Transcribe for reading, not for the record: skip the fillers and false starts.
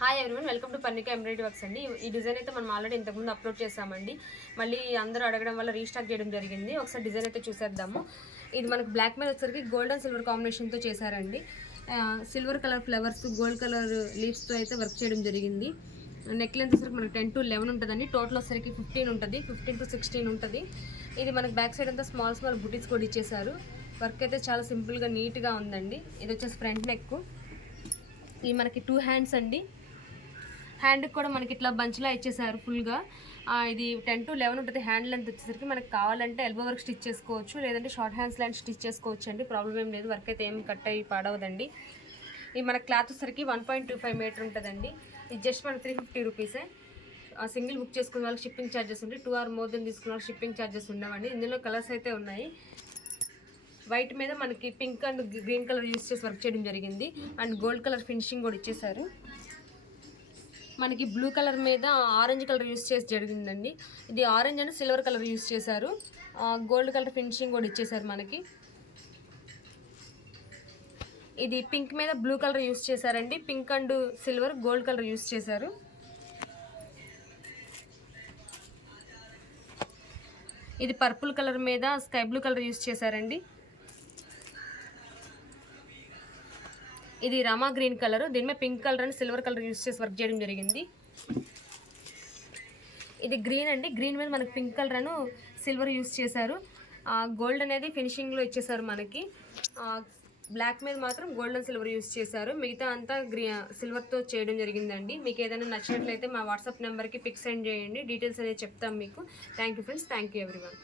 Hi everyone, welcome to Parnika embroidery works అండి. ఈ design అయితే మనం ఆల్రెడీ ఇంతకుముందు అప్లోడ్ చేసామండి. మళ్ళీ అందరూ అడగడం వల్ల రీస్టాక్ చేయడం జరిగింది. ఒకసారి డిజైన్ అయితే చూసేద్దాము. ఇది మనకు బ్లాక్ మీద వచ్చేసరికి గోల్డ్ అండ్ సిల్వర్ కాంబినేషన్తో చేశారండి. Silver colour flowers, gold colour లీవ్స్తో అయితే వర్క్ చేయడం జరిగింది. నెక్ లెంత్ వచ్చేసరికి మనకు 10 to 11 ఉంటుందండి. టోటల్ వచ్చేసరికి 15 ఉంటుంది, 15 to 16 ఉంటుంది. ఇది మనకు బ్యాక్ సైడ్ అంతా స్మాల్ స్మాల్ బుటీస్ కూడా ఇచ్చేసారు. వర్క్ అయితే చాలా సింపుల్గా నీట్గా ఉందండి. ఇది వచ్చేసి ఫ్రంట్ నెక్. ఇది మనకి 2 హ్యాండ్స్ అండి. హ్యాండ్కి కూడా మనకి ఇట్లా బంచ్లా ఇచ్చేసారు ఫుల్గా. ఇది 10 to 11 ఉంటుంది. హ్యాండ్ లెంత్ వచ్చేసరికి మనకి కావాలంటే ఎల్బో వర్క్ స్టిచ్ చేసుకోవచ్చు, లేదంటే షార్ట్ హ్యాండ్స్ లాంటి స్టిచ్ చేసుకోవచ్చు అండి. ప్రాబ్లం ఏం లేదు, వర్క్ అయితే ఏం కట్ అయ్యి పాడవదండి. ఇది మన క్లాత్ వచ్చేసరికి 1.25 మీటర్ ఉంటుందండి. ఇది జస్ట్ మనకి 350 రూపీసే. సింగిల్ బుక్ చేసుకునే వాళ్ళకి షిప్పింగ్ ఛార్జెస్ ఉంటాయి. 2 or more తీసుకున్న వాళ్ళకి షిప్పింగ్ ఛార్జెస్ ఉండవండి. ఇందులో కలర్స్ అయితే ఉన్నాయి. వైట్ మీద మనకి pink and green colour use చేసి వర్క్ చేయడం జరిగింది. అండ్ గోల్డ్ కలర్ ఫినిషింగ్ కూడా ఇచ్చేసారు. మనకి బ్లూ కలర్ మీద ఆరెంజ్ కలర్ యూస్ చేసి జరిగిందండి. ఇది orange and silver colour use చేశారు. గోల్డ్ కలర్ ఫినిషింగ్ కూడా ఇచ్చేసారు మనకి. ఇది పింక్ మీద బ్లూ కలర్ యూస్ చేశారండి. Pink and silver gold colour use చేశారు. ఇది పర్పుల్ కలర్ మీద స్కై బ్లూ కలర్ యూస్ చేశారండి. ఇది రామా గ్రీన్ కలర్, దీని మీద pink colour and silver colour use చేసి వర్క్ చేయడం జరిగింది. ఇది గ్రీన్ అండి. గ్రీన్ మీద మనకి పింక్ కలర్ అను సిల్వర్ యూస్ చేశారు. గోల్డ్ అనేది ఫినిషింగ్లో ఇచ్చేసారు మనకి. బ్లాక్ మీద మాత్రం గోల్డ్ అండ్ సిల్వర్ యూస్ చేశారు. మిగతా అంతా సిల్వర్తో చేయడం జరిగిందండి. మీకు ఏదైనా నచ్చినట్లయితే మా వాట్సాప్ నెంబర్కి పిక్ సెండ్ చేయండి. డీటెయిల్స్ అనేది చెప్తాం మీకు. Thank you friends, thank you everyone.